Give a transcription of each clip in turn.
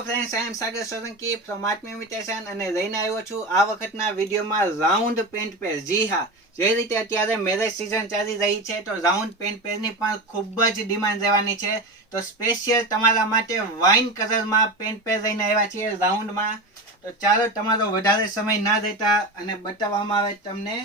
Hello friends, I am Sagar Solanki from Aatmi imitation અને લઈને આવ્યો છું આ વખતના વિડીયોમાં રાઉન્ડ પેન્ટ પેર. જી હા, જે રીતે અત્યારે મેરેજ સિઝન ચાલી રહી છે તો રાઉન્ડ પેન્ટ પેરની પણ ખૂબ જ ડિમાન્ડ રહેવાની છે. તો સ્પેશિયલ તમારા માટે વાઇન કલરમાં પેન્ટ પેર લઈને આવ્યા છીએ રાઉન્ડમાં. તો ચાલો તમારો વધારે સમય ના દેતા અને બતાવવામાં આવે તમને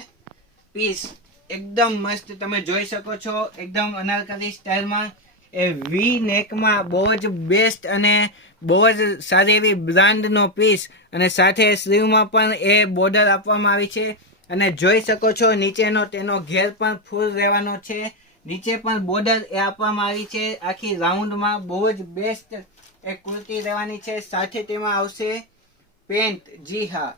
પીસ. એકદમ મસ્ત તમે જોઈ શકો છો, એકદમ અનારકલી સ્ટાઇલમાં એ વી નેકમાં બહુ જ બેસ્ટ અને બહુ જ સારી એવી બ્રાન્ડનો પીસ, અને સાથે સ્લીવમાં પણ એ બોર્ડર આપવામાં આવી છે. અને જોઈ શકો છો નીચેનો તેનો ઘેર પણ ફૂલ રહેવાનો છે. નીચે પણ બોર્ડર એ આપવામાં આવી છે. આખી રાઉન્ડમાં બહુ જ બેસ્ટ એ કુર્તી રહેવાની છે. સાથે તેમાં આવશે પેન્ટ. જી હા,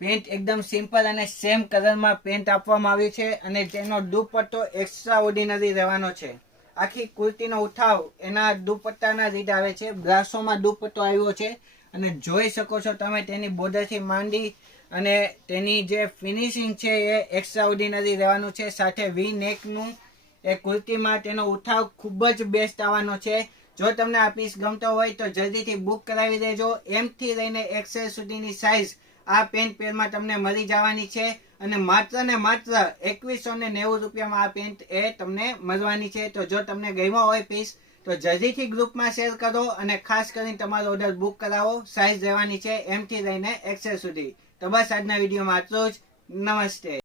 પેન્ટ એકદમ સિમ્પલ અને સેમ કલરમાં પેન્ટ આપવામાં આવ્યું છે. અને તેનો દુપટ્ટો એક્સ્ટ્રા ઓર્ડિનરી રહેવાનો છે. આખી કુર્તીનો ઉઠાવ એના દુપટ્ટાના લીધે આવે છે. બ્રાસોમાં દુપટ્ટો આવ્યો છે અને જોઈ શકો છો તમે તેની બોર્ડરથી માંડી અને તેની જે ફિનિશિંગ છે એ એક્સ્ટ્રા ઓર્ડિનરી રહેવાનું છે. સાથે વી નેકનું એ કુર્તીમાં તેનો ઉઠાવ ખૂબ જ બેસ્ટ આવવાનો છે. જો તમને આ પીસ ગમતો હોય તો જલ્દીથી બુક કરાવી દેજો. એમથી લઈને એક્સેલ સુધીની સાઇઝ આ પેન્ટ પેરમાં તમને મળી જવાની છે. અને માત્ર ને માત્ર 2190 રૂપિયામાં આ પેન્ટ એ તમને મળવાની છે. તો જો તમને ગમ્યો હોય પીસ તો જલ્દીથી ગ્રુપમાં શેર કરો અને ખાસ કરીને તમારો ઓર્ડર બુક કરાવો. સાઇઝ રહેવાની છે એમથી લઈને એક્સેલ સુધી. તો બસ આજના વિડીયોમાં આટલું જ. નમસ્તે.